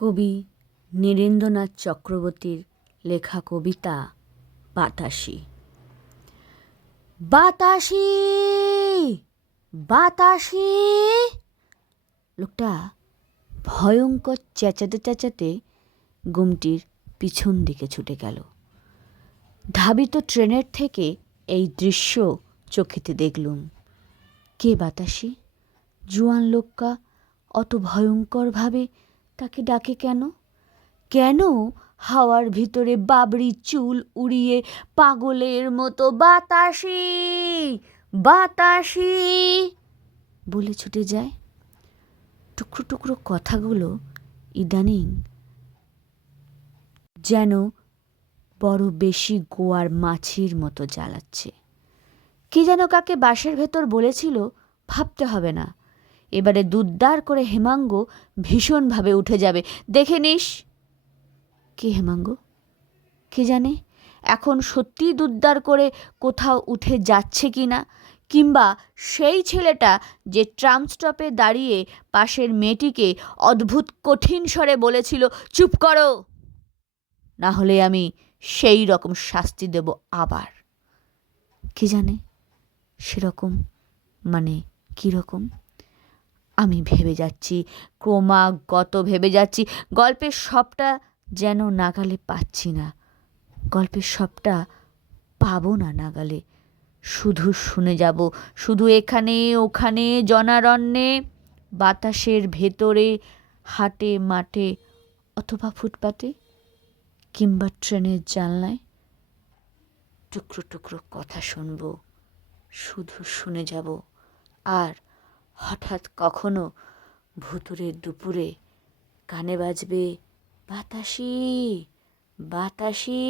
কবি নীরেন্দ্রনাথ চক্রবর্তীর লেখা কবিতা বাতাসি। বাতাসি বাতাসি। লোকটা ভয়ঙ্কর চেঁচাতে চেঁচাতে গুমটির পিছন দিকে ছুটে গেল। ধাবিত ট্রেনের থেকে এই দৃশ্য চোখেতে দেখলুম। কে বাতাসি? জুয়ান লোক্কা অত ভয়ঙ্করভাবে তাকে ডাকে কেন? কেন হাওয়ার ভিতরে বাবরি চুল উড়িয়ে পাগলের মতো বাতাসি বাতাসি বলে ছুটে যায়? টুকরো টুকরো কথাগুলো ইদানিং যেন বড় বেশি গোয়ার মাছির মতো জ্বালাচ্ছে। কি যেন কাকে বাসের ভেতর বলেছিল, ভাবতে হবে না। এবারে দুদ্দার করে হেমাঙ্গ ভীষণভাবে উঠে যাবে। দেখে নিস। কে হেমাঙ্গ? কে জানে? এখন সত্যিই দুদ্দার করে কোথাও উঠে যাচ্ছে কি না? কিংবা সেই ছেলেটা যে ট্রাম স্টপে দাঁড়িয়ে পাশের মেয়েটিকে অদ্ভুত কঠিন স্বরে বলেছিল, চুপ করো! না হলে আমি সেই রকম শাস্তি দেব আবার। কে জানে সেরকম মানে কীরকম? আমি ভেবে যাচ্ছি, ক্রমাগত ভেবে যাচ্ছি, গল্পের সবটা যেন নাগালে পাচ্ছি না। গল্পের সবটা পাবো না নাগালে। শুধু শুনে যাব, শুধু এখানে, ওখানে, জনারণ্যে, বাতাসের ভেতরে, হাটে, মাঠে, অথবা ফুটপাতে, কিংবা ট্রেনের জানলায়, টুকরো টুকরো কথা শুনব, শুধু শুনে যাব, আর হঠাৎ কখনো ভুতুরের দুপুরে কানে বাজবে বাতাসি বাতাসি।